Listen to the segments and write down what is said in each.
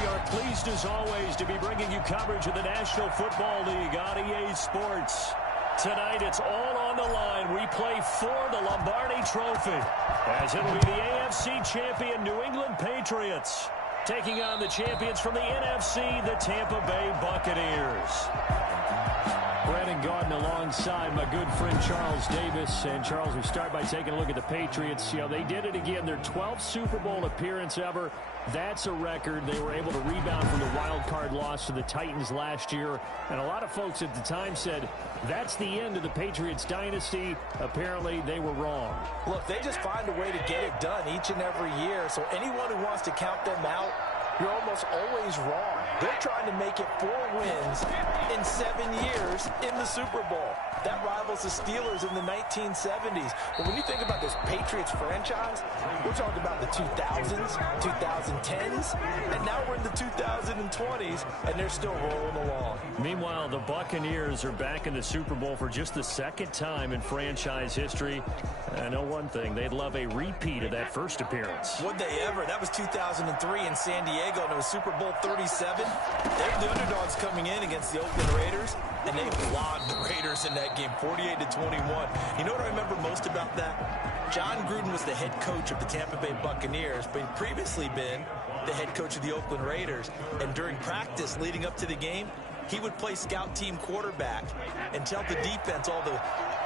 We are pleased as always to be bringing you coverage of the National Football League on EA Sports. Tonight it's all on the line. We play for the Lombardi Trophy, as it'll be the AFC champion New England Patriots taking on the champions from the NFC, the Tampa Bay Buccaneers. Brandon Garden alongside my good friend Charles Davis. And Charles, we start by taking a look at the Patriots. You know, they did it again. Their 12th Super Bowl appearance ever. That's a record. They were able to rebound from the wild card loss to the Titans last year. And a lot of folks at the time said that's the end of the Patriots dynasty. Apparently, they were wrong. Look, they just find a way to get it done each and every year. So anyone who wants to count them out, you're almost always wrong. They're trying to make it 4 wins in 7 years in the Super Bowl. That rivals the Steelers in the 1970s. But when you think about this Patriots franchise, we're talking about the 2000s, 2010s, and now we're in the 2020s, and they're still rolling along. Meanwhile, the Buccaneers are back in the Super Bowl for just the 2nd time in franchise history. I know one thing, they'd love a repeat of that first appearance. Would they ever? That was 2003 in San Diego, and it was Super Bowl 37. They're the underdogs coming in against the Oakland Raiders, and they flogged the Raiders in that game, 48-21. You know what I remember most about that? John Gruden was the head coach of the Tampa Bay Buccaneers, but he'd previously been the head coach of the Oakland Raiders. And during practice leading up to the game, he would play scout team quarterback and tell the defense all the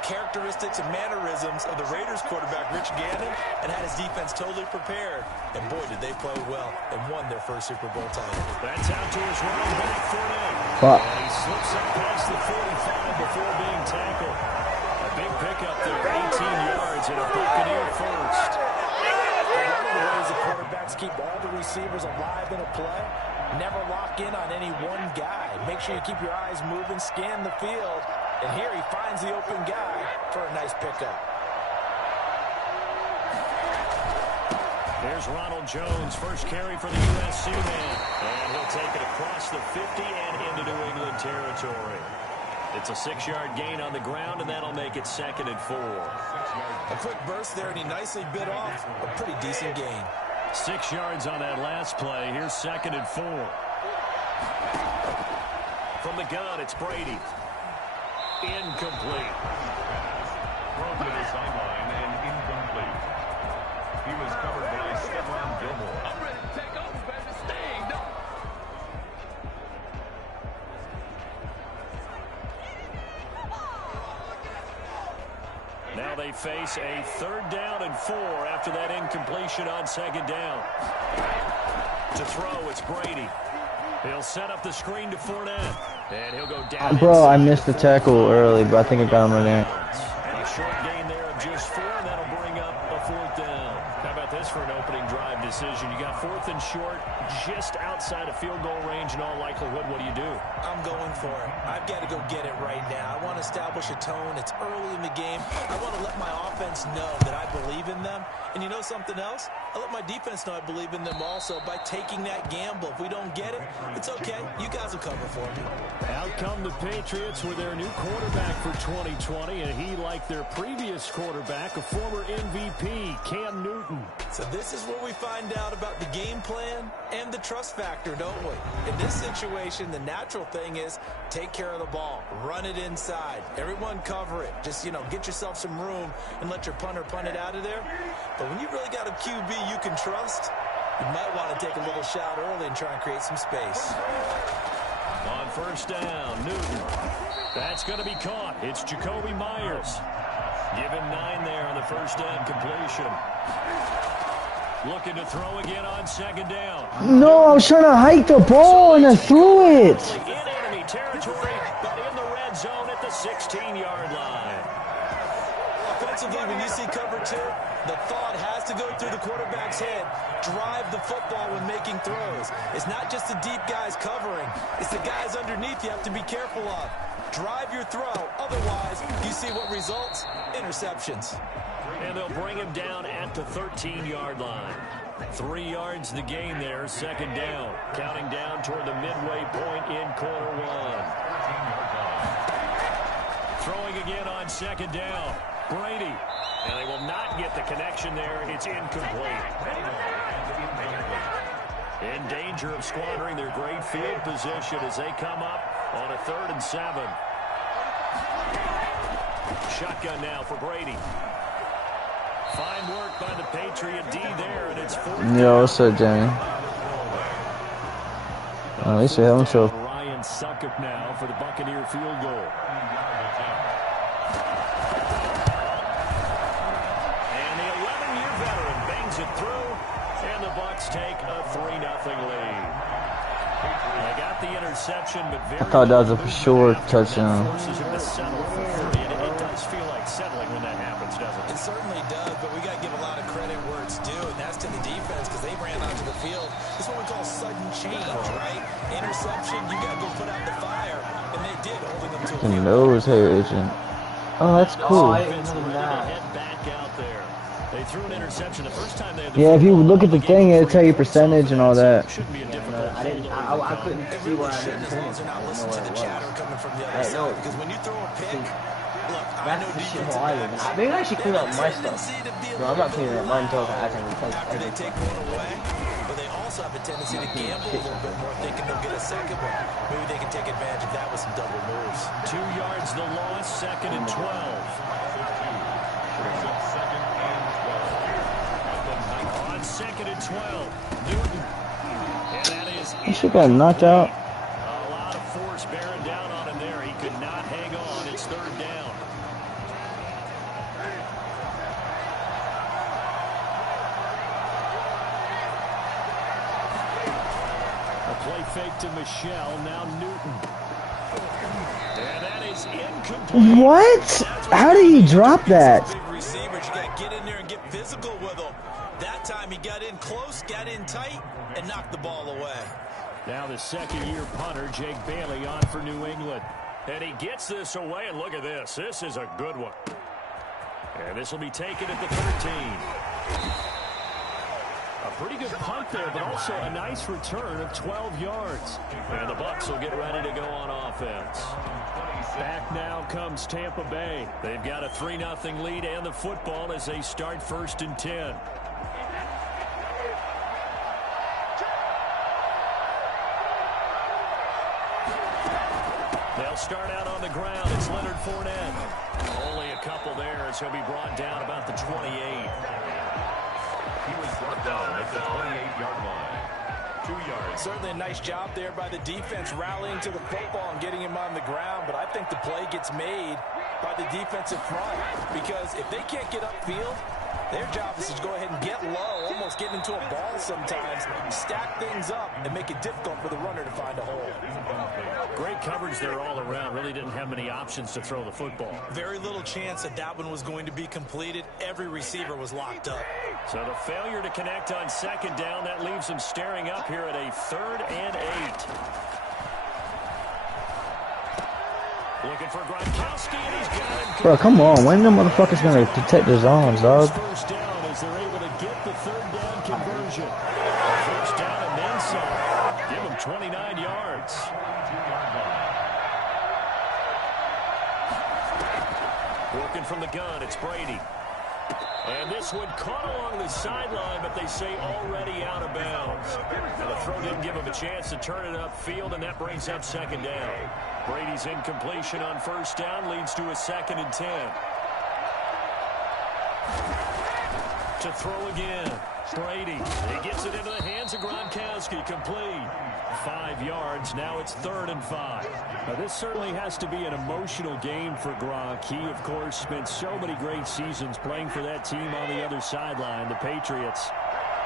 characteristics and mannerisms of the Raiders quarterback, Rich Gannon, and had his defense totally prepared. And boy, did they play well and won their first Super Bowl title. That's out to his running back, Fournette. And he slips up past the 45 before being tackled. A big pickup there, 18 yards and a Buccaneer first. One of the ways the quarterbacks keep all the receivers alive in a play, never lock in on any one guy. Make sure you keep your eyes moving, scan the field. And here he finds the open guy for a nice pickup. There's Ronald Jones, first carry for the USC man. And he'll take it across the 50 and into New England territory. It's a 6-yard gain on the ground, and that'll make it 2nd and 4. A quick burst there, and he nicely bit off a pretty decent gain. 6 yards on that last play. Here's 2nd and 4. From the gun, it's Brady. Incomplete. Thrown to the sideline and incomplete. He was covered by Stephon Gilmore. I'm ready to take over, baby. Sting, no. Now they face a 3rd down and 4 after that incompletion on 2nd down. To throw, it's Brady. He'll set up the screen to Fournette. And he'll go down. Bro, I missed the tackle early, but I think I got him right there. And a short gain there of just 4, and that'll bring up a 4th down. How about this for an opening drive decision? You got 4th and short, just outside of field goal range in all likelihood. What do? I'm going for it. I've got to go get it right now. I want to establish a tone. It's early in the game. I want to let my offense know that I believe in them. And you know something else? I let my defense know I believe in them also by taking that gamble. If we don't get it, it's okay. You guys will cover for me. Out come the Patriots with their new quarterback for 2020, and he, like their previous quarterback, a former MVP, Cam Newton. So this is where we find out about the game plan and the trust factor, don't we? In this situation, the natural thing is take care of the ball, run it inside, everyone cover it. Just, get yourself some room and let your punter punt it out of there. But when you really got a QB you can trust, you might want to take a little shot early and try and create some space. On 1st down, Newton. That's going to be caught. It's Jacoby Myers. Give him 9 there on the 1st down completion. Looking to throw again on 2nd down. No, I was trying to hike the ball and I threw it. In enemy territory, but in the red zone at the 16-yard line. Offensively, when you see cover 2, the thought has to go through the quarterback's head. Drive the football when making throws. It's not just the deep guys covering. It's the guys underneath you have to be careful of. Drive your throw. Otherwise, you see what results? Interceptions. And they'll bring him down at the 13-yard line. 3 yards the gain there, 2nd down. Counting down toward the midway point in quarter 1. Throwing again on 2nd down. Brady. And they will not get the connection there. It's incomplete. In danger of squandering their great field position as they come up on a 3rd and 7. Shotgun now for Brady. Fine work by the Patriot D there, and it's 4th. Yo, what's up, Jamie? At least we have him show. Ryan Suckup now for the Buccaneer field goal. And the 11-year veteran bangs it through, and the Bucs take a 3-0 lead. They got the interception, but I thought that was a for sure touchdown. Forces him to settle for 3, and it does feel like settling when that happens, doesn't it? It certainly does, but we got to give a lot of credit where it's due, and that's to the defense because they ran onto the field. This is what we call sudden change, right? Interception, you got to go put out the fire, and they did, holding them to a The nose hair itching. Oh, that's cool. They threw an interception the first time they had the Yeah, if you look at the thing, it'll tell you percentage and all that. Shouldn't be a difficult I couldn't see where I didn't as long as they're not listening to the chatter coming from the other side, because when you throw a pick, look, I know defensive backs. Maybe I should clean up my stuff. tendency to be a No, I'm not cleaning up mine until I can replace after they everything. take one away, but they also have a tendency to gamble a little bit more, thinking they'll get a second one. Maybe they can take advantage of that with some double moves. 2 yards the loss, 2nd and 12. On 2nd and 12, Newton. And that is He should got knocked out. a lot of force bearing down on him there. He could not hang on. It's 3rd down. A play fake to Michelle. Now Newton. And that is incomplete. What? How did he drop that? Big receivers, you got to get in there and get physical with them. That time he got in close, got in tight, and knocked the ball away. Now the 2nd-year punter, Jake Bailey, on for New England. And he gets this away, and look at this. This is a good one. And this will be taken at the 13. A pretty good punt there, but also a nice return of 12 yards. And the Bucs will get ready to go on offense. Back now comes Tampa Bay. They've got a 3-0 lead and the football as they start 1st and 10. They'll start out on the ground. It's Leonard Fournette. Only a couple there as he'll be brought down about the 28. He was brought down at the 28-yard line. 2 yards. Certainly a nice job there by the defense rallying to the football and getting him on the ground, but I think the play gets made by the defensive front because if they can't get upfield, their job is to go ahead and get low, almost get into a ball sometimes, stack things up, and make it difficult for the runner to find a hole. Great coverage there all around. Really didn't have many options to throw the football. Very little chance that that one was going to be completed. Every receiver was locked up. So the failure to connect on 2nd down, that leaves them staring up here at a 3rd and 8. Looking for Gronkowski, and he's got him. Bro, come on. When the motherfuckers gonna protect their zones, dog? First down as they're able to get the 3rd down conversion. First down and then some. Give them 29 yards. Working from the gun, it's Brady. And this one caught along the sideline, but they say already out of bounds. Now the throw didn't give him a chance to turn it upfield, and that brings up 2nd down. Brady's incompletion on 1st down leads to a 2nd and 10. To throw again. Brady. He gets it into the hands of Gronkowski. Complete. 5 yards. Now it's 3rd and 5. Now this certainly has to be an emotional game for Gronk. He, of course, spent so many great seasons playing for that team on the other sideline, the Patriots.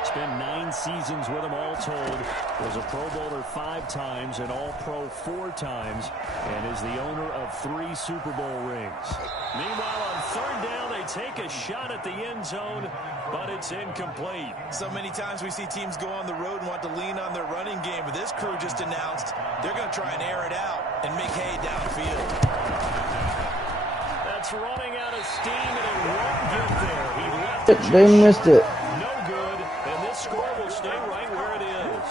Spent 9 seasons with them all told. Was a Pro Bowler 5 times and All-Pro 4 times, and is the owner of 3 Super Bowl rings. Meanwhile, on 3rd down, they take a shot at the end zone, but it's incomplete. So many times we see teams go on the road and want to lean on their running game, but this crew just announced they're going to try and air it out and make hay downfield. That's running out of steam, and it won't get there. He left it. They missed it. No good, and this score will stay right where it is.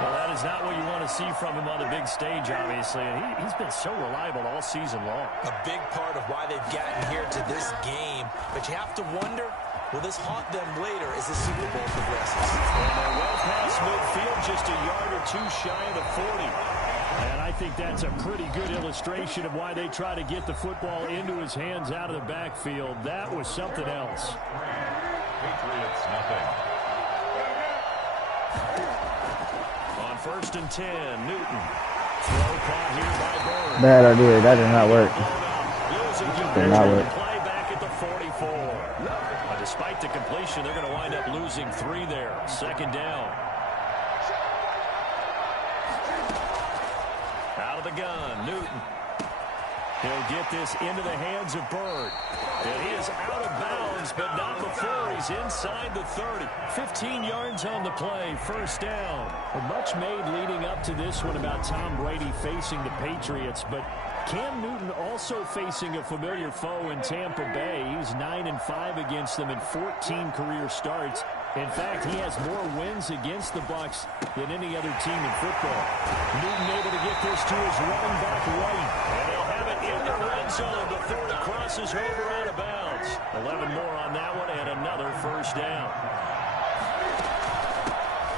Well, that is not what you want to see from him on the big stage, obviously. And he's been so reliable all season long. A big part of why they've gotten here to this game. But you have to wonder, Will this haunt them later as the Super Bowl progresses? And they're well past midfield, just a yard or two shy of the 40. And I think that's a pretty good illustration of why they try to get the football into his hands out of the backfield. That was something else. Patriots, nothing. On 1st and 10, Newton. Throw caught here by Bird. Bad idea. That did not work. Did not work. Play back at the 44. Despite the completion, they're going to wind up losing 3 there. 2nd down. Out of the gun, Newton. He'll get this into the hands of Bird. And he is out of bounds, but not before he's inside the 30. 15 yards on the play, 1st down. Much made leading up to this one about Tom Brady facing the Patriots, but Cam Newton also facing a familiar foe in Tampa Bay. He's 9-5 against them in 14 career starts. In fact, he has more wins against the Bucs than any other team in football. Newton able to get this to his running back right. And he'll have it in the red zone before it crosses over out of bounds. 11 more on that one and another 1st down.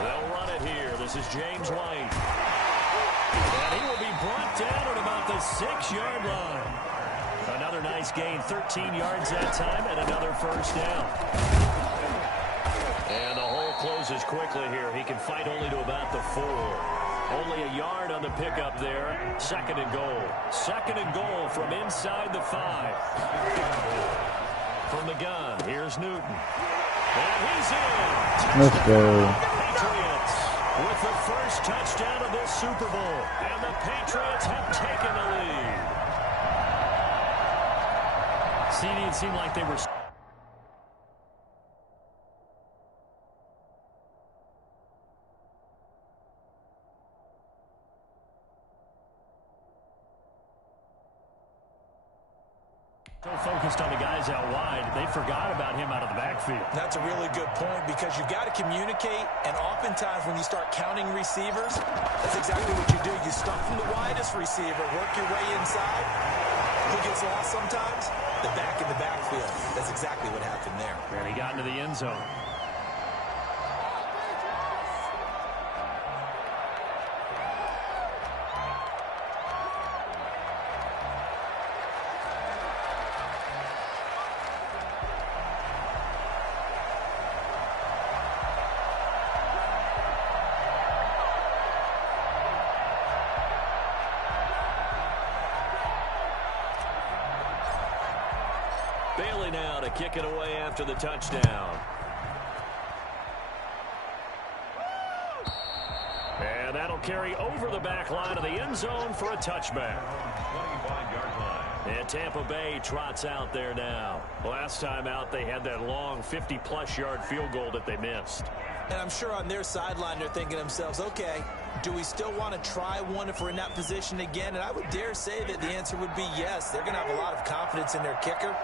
They'll run it here. This is James White. And he will be brought down at about the 6-yard line. Another nice gain, 13 yards that time, and another 1st down. And the hole closes quickly here. He can fight only to about the 4. Only a yard on the pickup there. 2nd and goal. 2nd and goal from inside the 5. From the gun, here's Newton. And he's in. Let's go. Patriots with the first touchdown of this Super Bowl. And the Patriots have taken the lead. It seemed like they were... so focused on the guys out wide, they forgot about him out of the backfield. That's a really good point because you've got to communicate, and oftentimes when you start counting receivers, that's exactly what you do. You start from the widest receiver, work your way inside. Who gets lost sometimes? The back in the backfield. That's exactly what happened there. And he got into the end zone. Bailey now to kick it away after the touchdown. And that'll carry over the back line of the end zone for a touchback. 25-yard line. And Tampa Bay trots out there now. Last time out, they had that long 50-plus yard field goal that they missed. And I'm sure on their sideline they're thinking to themselves, okay, do we still want to try one if we're in that position again? And I would dare say that the answer would be yes. They're going to have a lot of confidence in their kicker.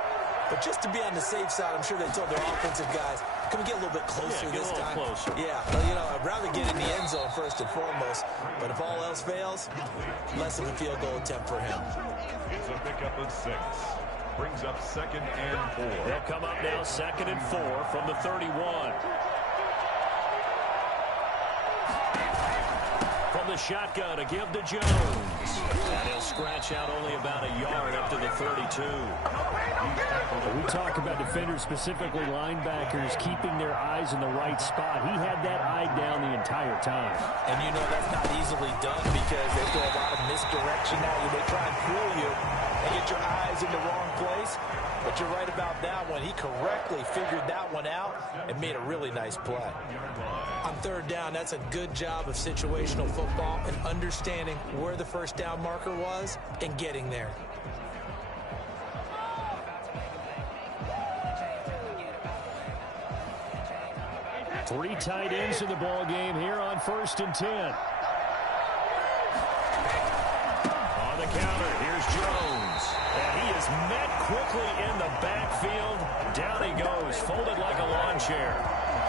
But just to be on the safe side, I'm sure they told their offensive guys, can we get a little bit closer this time? Closer. Yeah, well, you know, I'd rather get in the end zone first and foremost. But if all else fails, less of a field goal attempt for him. It's a pickup of 6. Brings up 2nd and 4. They'll come up now 2nd and 4 from the 31. From the shotgun to give to Jones. And he'll scratch out only about a yard up to the 32. We talk about defenders, specifically linebackers, keeping their eyes in the right spot. He had that eye down the entire time. And you know that's not easily done because they throw a lot of misdirection at you. They try and fool you and get your eyes in the wrong place. But you're right about that one. He correctly figured that one out and made a really nice play. On 3rd down, that's a good job of situational football and understanding where the 1st down marker was and getting there. Three tight ends in the ball game here on 1st and 10. On the counter, here's Jones. And he is met quickly in the backfield. Down he goes, folded like a lawn chair.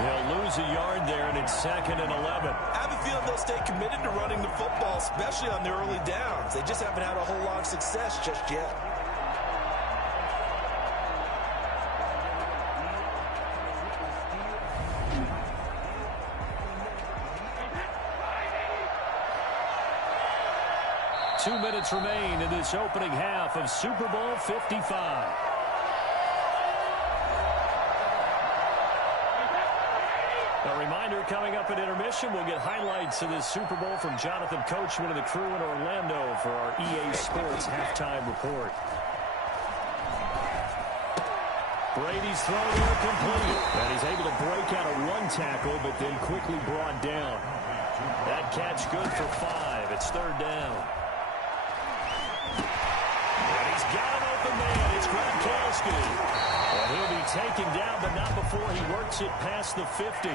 They'll lose a yard there, and it's 2nd and 11. I have a feeling they'll stay committed to running the football, especially on the early downs. They just haven't had a whole lot of success just yet. 2 minutes remain in this opening half of Super Bowl 55. A reminder, coming up at intermission, we'll get highlights of this Super Bowl from Jonathan Coachman and the crew in Orlando for our EA Sports halftime report. Brady's throw there complete. And he's able to break out a one tackle, but then quickly brought down. That catch good for 5. It's 3rd down. And he's got an open man. It's Gronkowski. And he'll be taken down, but not before he works it past the 50.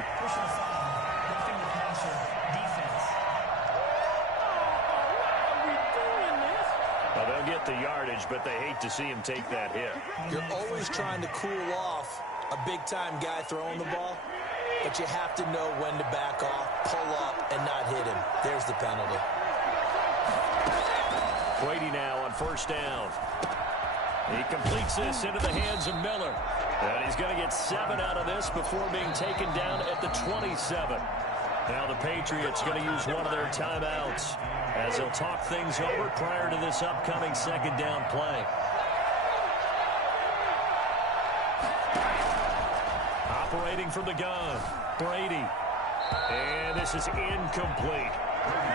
Well, they'll get the yardage, but they hate to see him take that hit. You're always trying to cool off a big-time guy throwing the ball, but you have to know when to back off, pull up, and not hit him. There's the penalty. Brady now on 1st down. He completes this into the hands of Miller. And he's going to get 7 out of this before being taken down at the 27. Now the Patriots going to use one of their timeouts as they'll talk things over prior to this upcoming 2nd down play. Operating from the gun, Brady. And this is incomplete.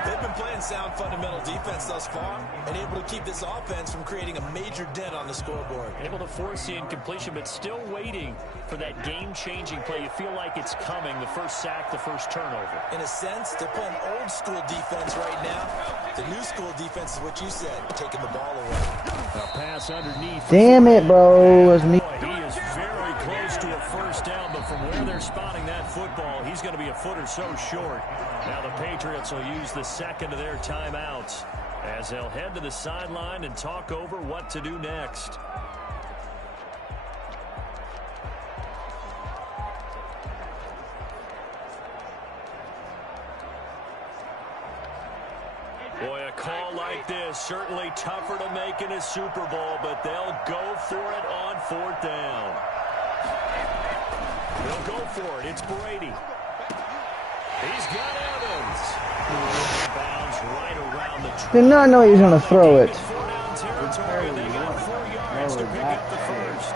They've been playing sound fundamental defense thus far and able to keep this offense from creating a major dent on the scoreboard. Able to force the incompletion, but still waiting for that game-changing play. You feel like it's coming, the first sack, the first turnover. In a sense, they're playing old-school defense right now. The new-school defense is what you said, taking the ball away. A pass underneath. Damn it, bro. It was me. He is very close to a 1st down, but from where they're spotting that football, he's going to be a foot or so short. Now the Patriots will use the 2nd of their timeouts as they'll head to the sideline and talk over what to do next. Boy, a call like this, certainly tougher to make in a Super Bowl, but they'll go for it on 4th down. They'll go for it. It's Brady. He's got Evans. Bounds right around the track. Did not know he was going to throw it. 4 down territory. They got 4 yards to pick up the first.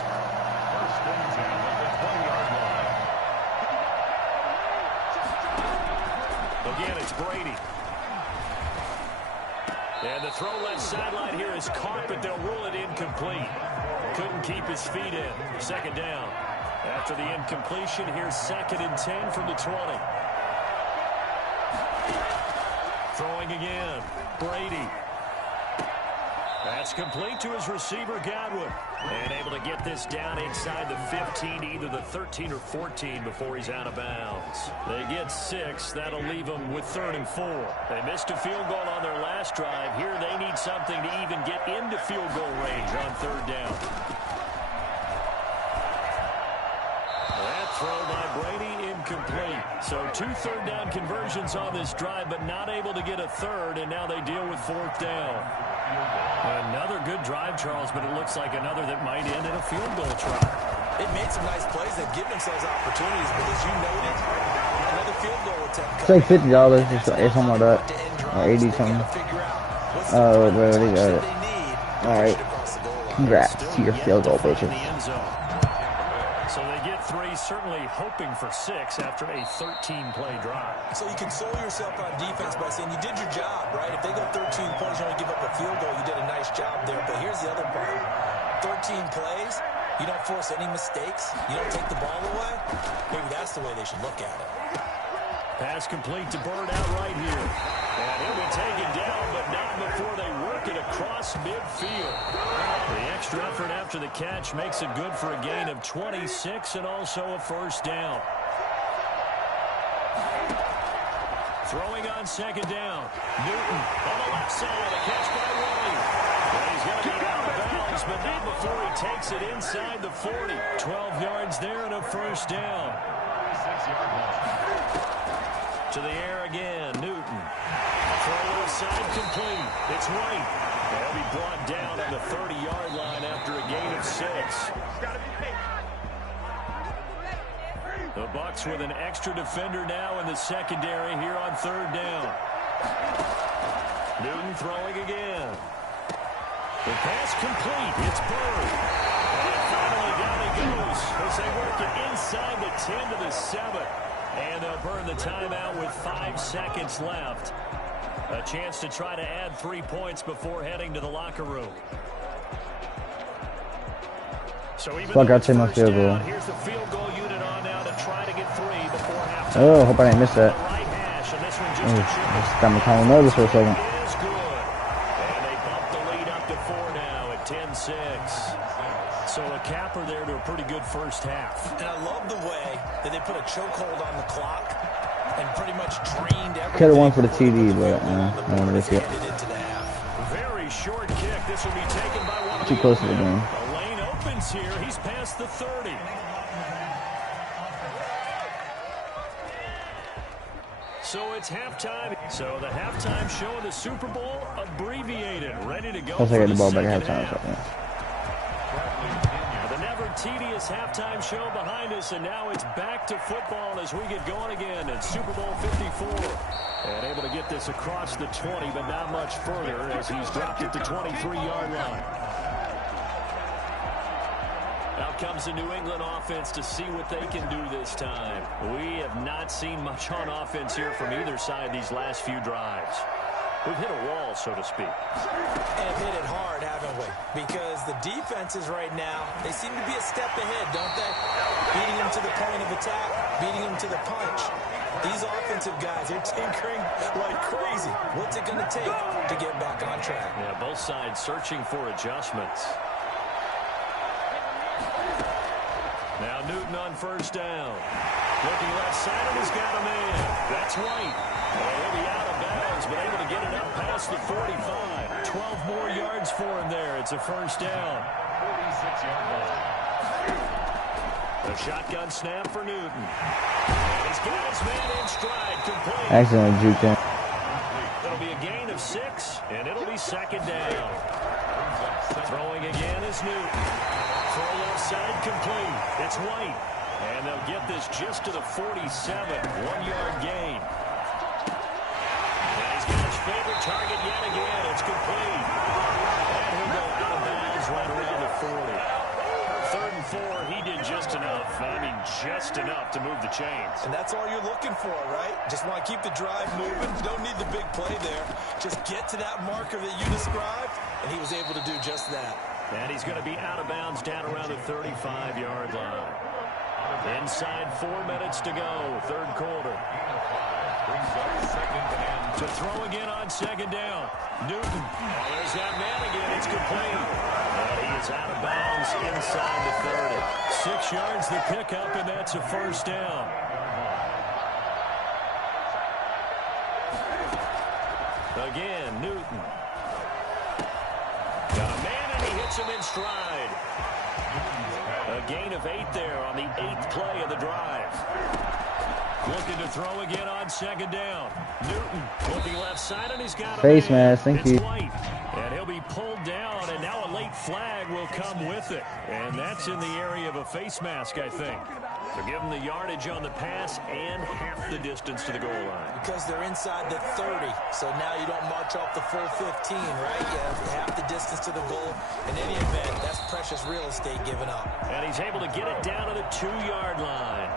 Again, it's Brady. And the throw left sideline here is caught, but they'll rule it incomplete. Couldn't keep his feet in. 2nd down. After the incompletion, here's 2nd and 10 from the 20. Throwing again. Brady. That's complete to his receiver, Godwin. And able to get this down inside the 15, either the 13 or 14 before he's out of bounds. They get 6. That'll leave them with 3rd and 4. They missed a field goal on their last drive. Here they need something to even get into field goal range on 3rd down. That throw by Brady incomplete. So 2 3rd down conversions on this drive, but not able to get a 3rd, and now they deal with 4th down. Another good drive, Charles, but it looks like another that might end in a field goal try. They've made some nice plays. They've given themselves opportunities, but as you noted, another field goal attempt. It's like $50 or something like that. Or 80 something. Oh, bro, they got it. Alright. Congrats to your field goal, bitches. So they get 3, certainly hoping for 6 after a 13-play drive. So you console yourself on defense by saying you did your job, right? If they go 13 plays, you only give up a field goal, you did a nice job there. But here's the other part. 13 plays, you don't force any mistakes, you don't take the ball away. Maybe that's the way they should look at it. Pass complete to Bird out right here. And he'll be taken down, but not before they work it across midfield. The extra effort after the catch makes it good for a gain of 26 and also a 1st down. Throwing on 2nd down. Newton on the left side. A catch by Williams. And he's going to be out of bounds, but not before he takes it inside the 40. 12 yards there and a 1st down. To the air again, Newton. Throw inside complete. It's White. They'll be brought down on the 30-yard line after a gain of 6. The Bucs with an extra defender now in the secondary here on 3rd down. Newton throwing again. The pass complete. It's Bird. And finally down he goes as they work it inside the 10 to the 7. And they'll burn the timeout with 5 seconds left. A chance to try to add 3 points before heading to the locker room. So even Fuck, I'll take my field goal. Here's the field goal unit on now to try to get 3 before halftime. Oh, hope I didn't miss that. Right hash, and this one just Just got me kind of nervous for a second. is good. And they bump the lead up to 4 now at 10-6. So a capper there to a pretty good first half. And I love the way that they put a chokehold on the clock and pretty much drained everything. Could have won for the TD, but I wanted to see it. Very short kick. This will be taken by one of Too close to the game. The lane opens here. He's past the 30. So it's halftime. So the halftime show of the Super Bowl abbreviated, ready to go. Plus I got the ball back at second halftime. So, yeah. The never tedious halftime show behind us, and now it's back to football as we get going again in Super Bowl 54. And able to get this across the 20, but not much further as he's dropped at the 23-yard line. Out comes the New England offense to see what they can do this time. We have not seen much on offense here from either side these last few drives. We've hit a wall, so to speak. And hit it hard, haven't we? Because the defenses right now, they seem to be a step ahead, don't they? Beating them to the point of attack, beating them to the punch. These offensive guys, they're tinkering like crazy. What's it going to take to get back on track? Yeah, both sides searching for adjustments. Now Newton on first down. Looking left side, and he's got a man. That's White. He'll be out of bounds, but able to get it up past the 45. 12 more yards for him there. It's a first down. 46-yard line. A shotgun snap for Newton. And he's got his man in stride, complete. Accidentally juked him. It'll be a gain of 6, and it'll be second down. Throwing again is Newton. Throw left side complete. It's White. And they'll get this just to the 47. 1-yard gain. And he's got his favorite target yet again. It's complete. And he'll go out of bounds right around the 40. 3rd and 4, he did just enough. I mean, just enough to move the chains. And that's all you're looking for, right? Just want to keep the drive moving. Don't need the big play there. Just get to that marker that you described, and he was able to do just that. And he's going to be out of bounds down around the 35-yard line. Inside 4 minutes to go, 3rd quarter. To throw again on second down. Newton. Oh, there's that man again. It's complete. And he is out of bounds inside the 30. 6 yards the pickup, and that's a first down. Again, Newton. Got a man, and he hits him in stride. A gain of 8 there on the 8th play of the drive. Looking to throw again on second down. Newton looking left side, and he's got a Face man. mask, thank It's you. White. And he'll be pulled down, and now a late flag will come with it. And that's in the area of a face mask, I think. To give him the yardage on the pass and half the distance to the goal line. Because they're inside the 30, so now you don't march off the full 15, right? You have half the distance to the goal. In any event, that's precious real estate given up. And he's able to get it down to the 2-yard line.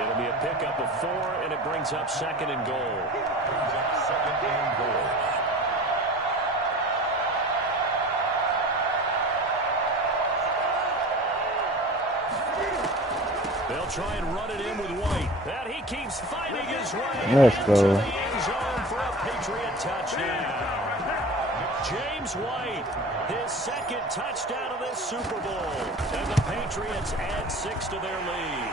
It'll be a pickup of 4, and it brings up 2nd and goal. Second and goal. They'll try and run it in with White. That he keeps fighting his way Let's into go. the end zone for a Patriot touchdown. James White, his 2nd touchdown of this Super Bowl. And the Patriots add 6 to their lead.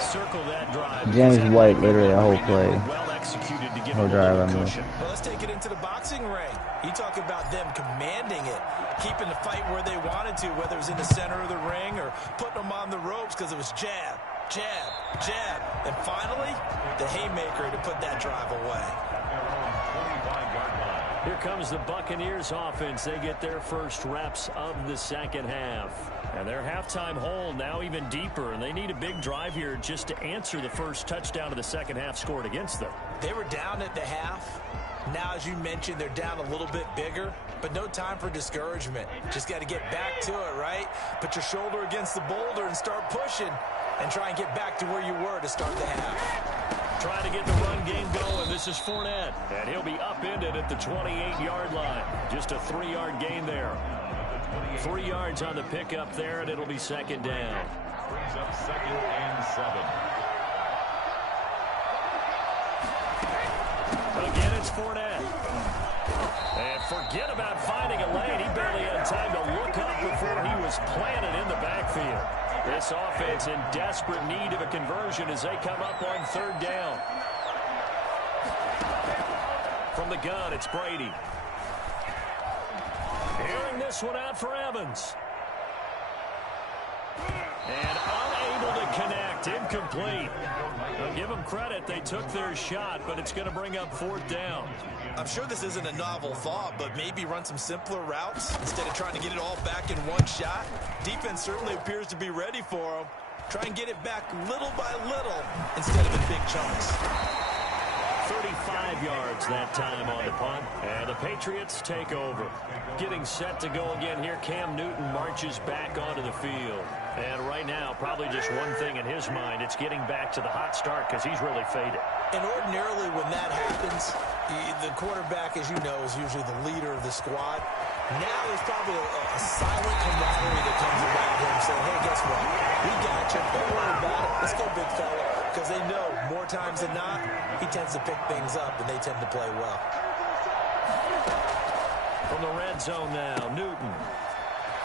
Circle that drive. James White, literally a whole play. Well executed to give Whole him a drive, little I mean. cushion. Well, let's take it into the boxing ring. You talk about them commanding it, keeping the fight where they wanted to, whether it was in the center of the ring or putting them on the ropes because it was jab, jab, jab. And finally, the haymaker to put that drive away. Here comes the Buccaneers offense. They get their first reps of the second half. And their halftime hole now even deeper, and they need a big drive here just to answer the first touchdown of the second half scored against them. They were down at the half. Now, as you mentioned, they're down a little bit bigger, but no time for discouragement. Just got to get back to it, right? Put your shoulder against the boulder and start pushing and try and get back to where you were to start the half. Trying to get the run game going. This is Fournette, and he'll be upended at the 28-yard line. Just a 3-yard gain there. 3 yards on the pickup there, and it'll be second down. Brings up 2nd and 7. Again, it's Fournette. And forget about finding a lane. He barely had time to look up before he was planted in the backfield. This offense in desperate need of a conversion as they come up on 3rd down. From the gun, it's Brady. Airing this one out for Evans. And unable to connect. Incomplete. I'll give them credit. They took their shot, but it's going to bring up 4th down. I'm sure this isn't a novel thought, but maybe run some simpler routes instead of trying to get it all back in one shot. Defense certainly appears to be ready for them. Try and get it back little by little instead of in big chunks. 35 yards that time on the punt, and the Patriots take over. Getting set to go again here, Cam Newton marches back onto the field. And right now, probably just one thing in his mind, it's getting back to the hot start because he's really faded. And ordinarily when that happens, the quarterback, as you know, is usually the leader of the squad. Now there's probably a silent camaraderie that comes around him saying, hey, guess what? We got you. Don't worry about it. Let's go, big fella. Because they know more times than not, he tends to pick things up, and they tend to play well. From the red zone now, Newton.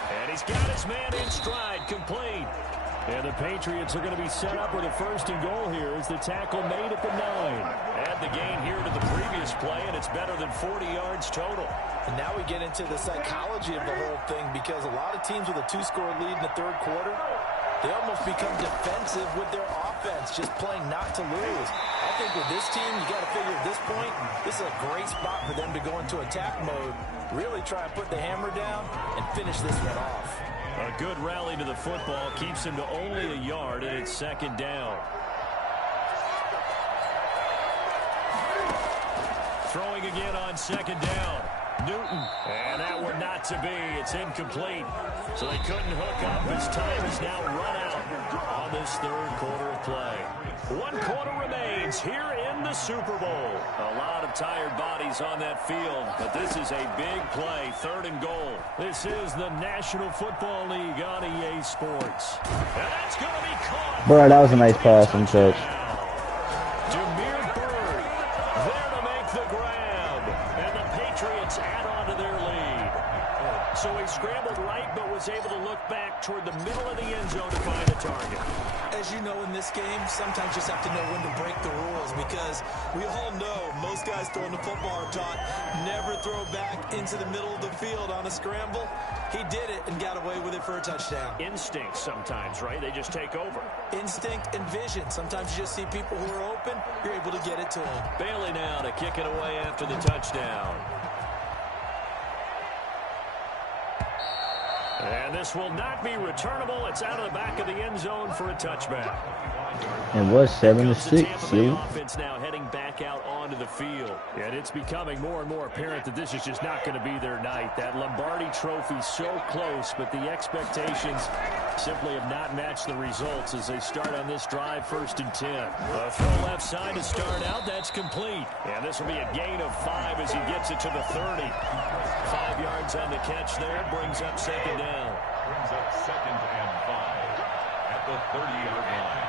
And he's got his man in stride, complete. And the Patriots are going to be set up with a 1st and goal here as the tackle made at the 9. Add the gain here to the previous play, and it's better than 40 yards total. And now we get into the psychology of the whole thing because a lot of teams with a 2-score lead in the 3rd quarter, they almost become defensive with their offense, just playing not to lose. I think with this team, you got to figure at this point, this is a great spot for them to go into attack mode, really try and put the hammer down and finish this one off. A good rally to the football keeps him to only a yard, and it's 2nd down. Throwing again on 2nd down. Newton, and that one not to be. It's incomplete. So they couldn't hook up as time is now run out on this 3rd quarter of play. 1 quarter remains here in the Super Bowl. A lot of tired bodies on that field, but this is a big play, 3rd and goal. This is the National Football League on EA Sports. And that's going to be caught. Bro, that was a nice pass and touch. Add on to their lead. So he scrambled right, but was able to look back toward the middle of the end zone to find a target. As you know in this game, sometimes you just have to know when to break the rules because we all know most guys throwing the football are taught never throw back into the middle of the field on a scramble. He did it and got away with it for a touchdown. Instinct sometimes, right? They just take over. Instinct and vision. Sometimes you just see people who are open, you're able to get it to them. Bailey now to kick it away after the touchdown. And this will not be returnable. It's out of the back of the end zone for a touchback. It was 7-6, see? Offense now heading back out onto the field. And it's becoming more and more apparent that this is just not going to be their night. That Lombardi trophy so close, but the expectations simply have not matched the results as they start on this drive, 1st and 10. A throw left side to start out. That's complete. And this will be a gain of 5 as he gets it to the 30. 5 yards on the catch there. Brings up 2nd down. Brings up 2nd and 5 at the 30-yard line.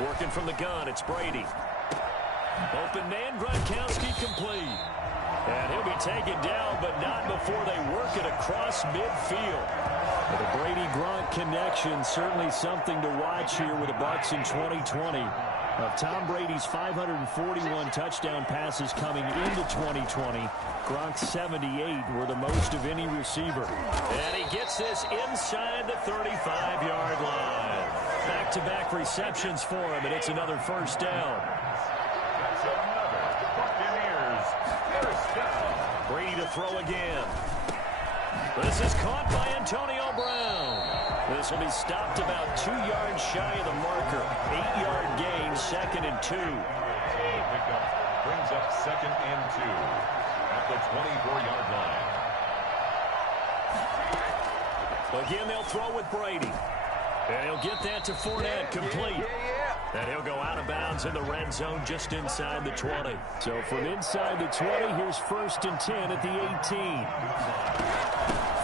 Working from the gun, it's Brady. Open man, Gronkowski complete. And he'll be taken down, but not before they work it across midfield. The Brady-Gronk connection, certainly something to watch here with the Bucs in 2020. Of Tom Brady's 541 touchdown passes coming into 2020, Gronk's 78 were the most of any receiver. And he gets this inside the 35-yard line. Back-to-back receptions for him, and it's another 1st down. That's another Buccaneers 1st down. Brady to throw again. This is caught by Antonio Brown. The This will be stopped about 2 yards shy of the marker. 8-yard gain, 2nd and 2. Pickup brings up 2nd and 2 at the 24-yard line. Again, they'll throw with Brady. And he'll get that to Fournette, complete. And he'll go out of bounds in the red zone just inside the 20. So from inside the 20, here's 1st and 10 at the 18.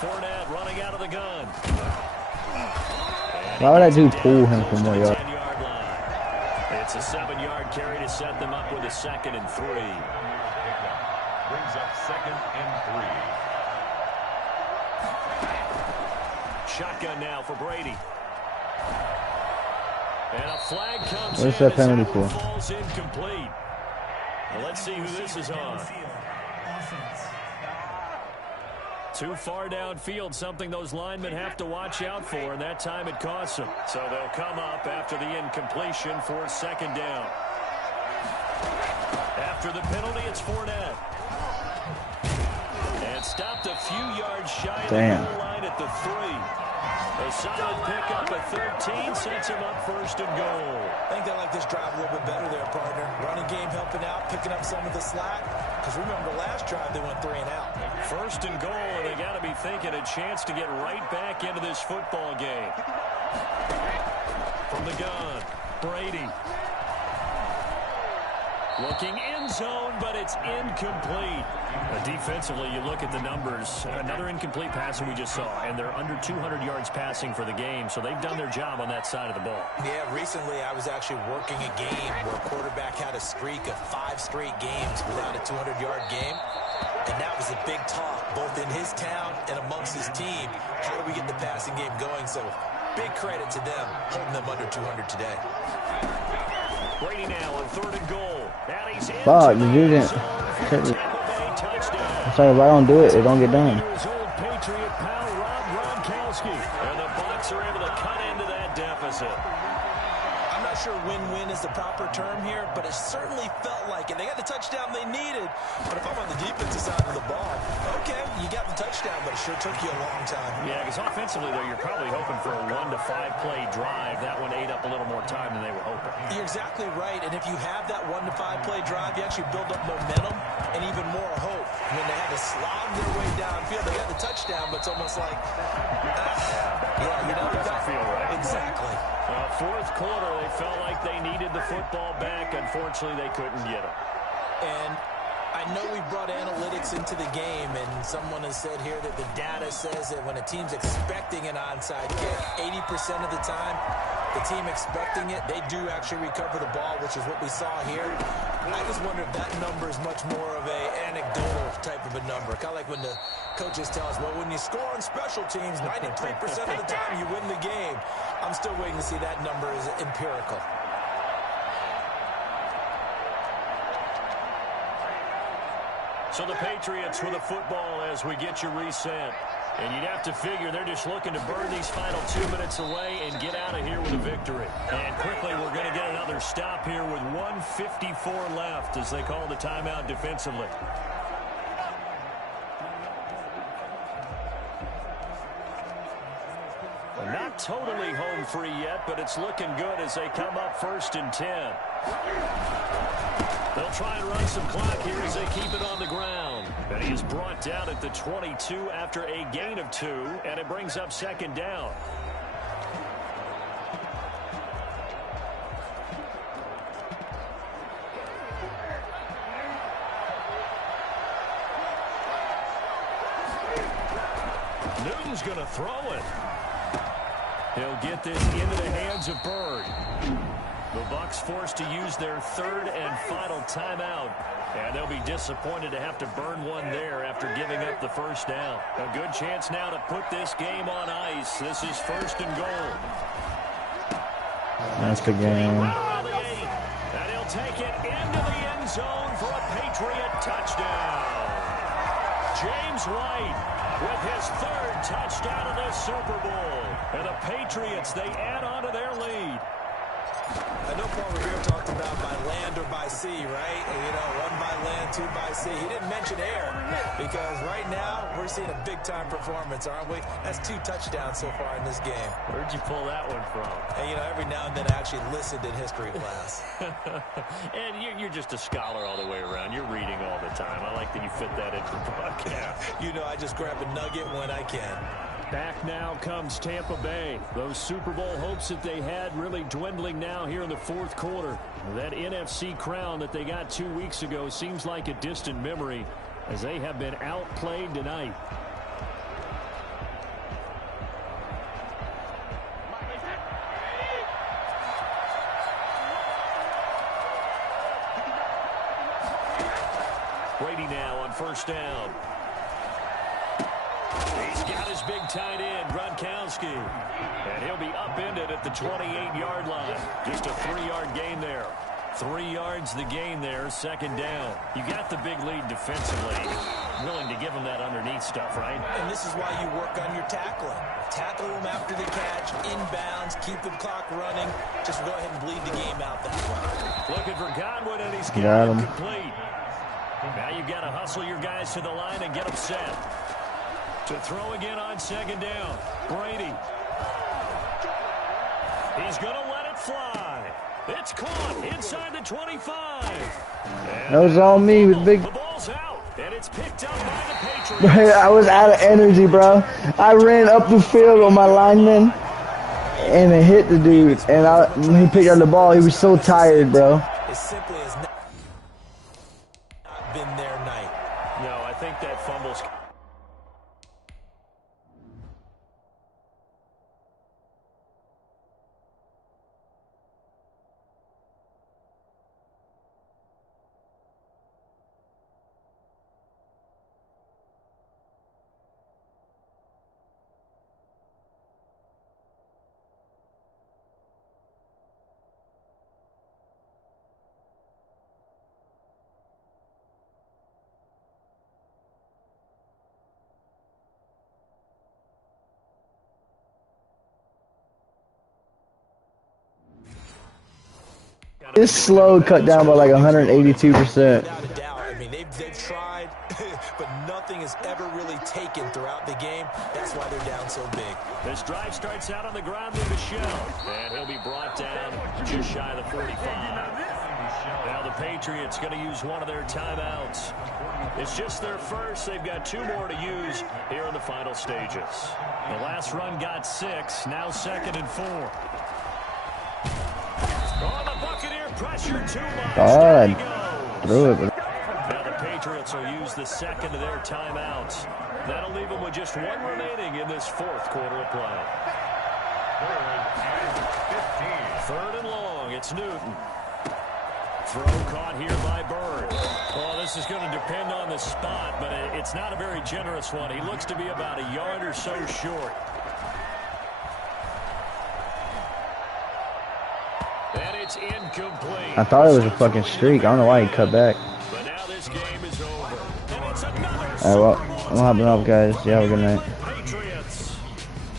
Fournette running out of the gun. Why would I do pull him from more yards? It's a 7-yard carry to set them up with a 2nd and 3. Brings up 2nd and 3. Shotgun now for Brady. And a flag comes What's that penalty for? Falls incomplete. Well, let's see who this is on. Too far downfield, something those linemen have to watch out for, and that time it costs them. So they'll come up after the incompletion for 2nd down. After the penalty, it's Fournette. And stopped a few yards shy of the goal line at the 3. A solid pickup at 13 sets him up 1st and goal. I think they like this drive a little bit better there, partner. Running game helping out, picking up some of the slack. Because remember, last drive they went 3 and out. 1st and goal, and they got to be thinking a chance to get right back into this football game. From the gun, Brady. Looking end zone, but it's incomplete. Defensively, you look at the numbers. Another incomplete pass that we just saw, and they're under 200 yards passing for the game, so they've done their job on that side of the ball. Yeah, recently I was actually working a game where a quarterback had a streak of 5 straight games without a 200-yard game, and that was a big talk, both in his town and amongst his team. How do we get the passing game going? So big credit to them, holding them under 200 today. Brady now on 3rd and goal. Fuck, you didn't. Sorry, if I don't do it, it don't get done. His old Patriot pal, Rob Gronkowski. And the Bucs are able to cut into that deficit. I'm not sure win-win is the proper term here, but it certainly felt like it. They got the touchdown they needed, but if I'm on the defensive side of the ball, okay, you got the touchdown, but it sure took you a long time. Yeah, because offensively, though, you're probably hoping for a 1 to 5 play drive. That one ate up a little more time than they were hoping. You're exactly right, and if you have that 1 to 5 play drive, you actually build up momentum and even more hope. When they had to slog their way downfield, they got the touchdown, but it's almost like, yeah, you know, it doesn't feel right. Exactly. 4th quarter, they felt like they needed the football back. Unfortunately, they couldn't get it. And I know we brought analytics into the game, and someone has said here that the data says that when a team's expecting an onside kick, 80% of the time, the team expecting it, they do actually recover the ball, which is what we saw here. I just wonder if that number is much more of a anecdotal type of a number. Kind of like when the coaches tell us, well, when you score on special teams, 93% of the time you win the game. I'm still waiting to see that number is empirical. So the Patriots with a football as we get you reset. And you'd have to figure they're just looking to burn these final 2 minutes away and get out of here with a victory. And quickly, we're going to get another stop here with 1:54 left as they call the timeout defensively. Not totally home free yet, but it's looking good as they come up 1st and 10. They'll try and run some clock here as they keep it on the ground. And he is brought down at the 22 after a gain of 2, and it brings up 2nd down. Newton's going to throw it. He'll get this into the hands of Bird. The Bucs forced to use their 3rd and final timeout. And they'll be disappointed to have to burn one there after giving up the 1st down. A good chance now to put this game on ice. This is 1st and goal. That's the game. And he'll take it into the end zone for a Patriot touchdown. James White with his 3rd touchdown of the Super Bowl. And the Patriots, they add on to their lead. I know Paul Revere talked about by land or by sea, right? You know, one by land, two by sea. He didn't mention air because right now we're seeing a big-time performance, aren't we? That's 2 touchdowns so far in this game. Where'd you pull that one from? And, you know, every now and then I actually listened in history class. And you're just a scholar all the way around. You're reading all the time. I like that you fit that into the broadcast. You know, I just grab a nugget when I can. Back now comes Tampa Bay. Those Super Bowl hopes that they had really dwindling now here in the fourth quarter. That NFC crown that they got 2 weeks ago seems like a distant memory as they have been outplayed tonight. Brady now on first down. He's got his big tight end, Gronkowski. And he'll be upended at the 28-yard line. Just a 3-yard gain there. 3 yards the gain there, second down. You got the big lead defensively. Willing to give them that underneath stuff, right? And this is why you work on your tackling. Tackle them after the catch, inbounds, keep the clock running. Just go ahead and bleed the game out that way. Looking for Godwin, and he's got him complete. Now you've got to hustle your guys to the line and get them set. To throw again on second down. Brady. He's going to let it fly. It's caught inside the 25. That was on me with big. The ball's out, and it's picked up by the Patriots. I was out of energy, bro. I ran up the field on my lineman, and it hit the dude. And when he picked up the ball, he was so tired, bro. As simply as not been their night. No, I think that fumble's... This slow cut down by like 182%. Without a doubt. I mean, they've tried, but nothing has ever really taken throughout the game. That's why they're down so big. This drive starts out on the ground with Michelle, and he'll be brought down just shy of the 45. Now the Patriots going to use one of their timeouts. It's just their first. They've got 2 more to use here in the final stages. The last run got 6, now 2nd and 4. On the Buccaneer pressure, too much. God, threw it. Now the Patriots will use the second of their timeouts. That'll leave them with just 1 remaining in this fourth quarter of play. 3rd and long. It's Newton. Throw caught here by Bird. Well, this is going to depend on the spot, but it's not a very generous one. He looks to be about a yard or so short. And it's incomplete. I thought it was a fucking streak. I don't know why he cut back. But now this game is over. And it's another. Alright, well, I'm hopping off, guys. You have a good night.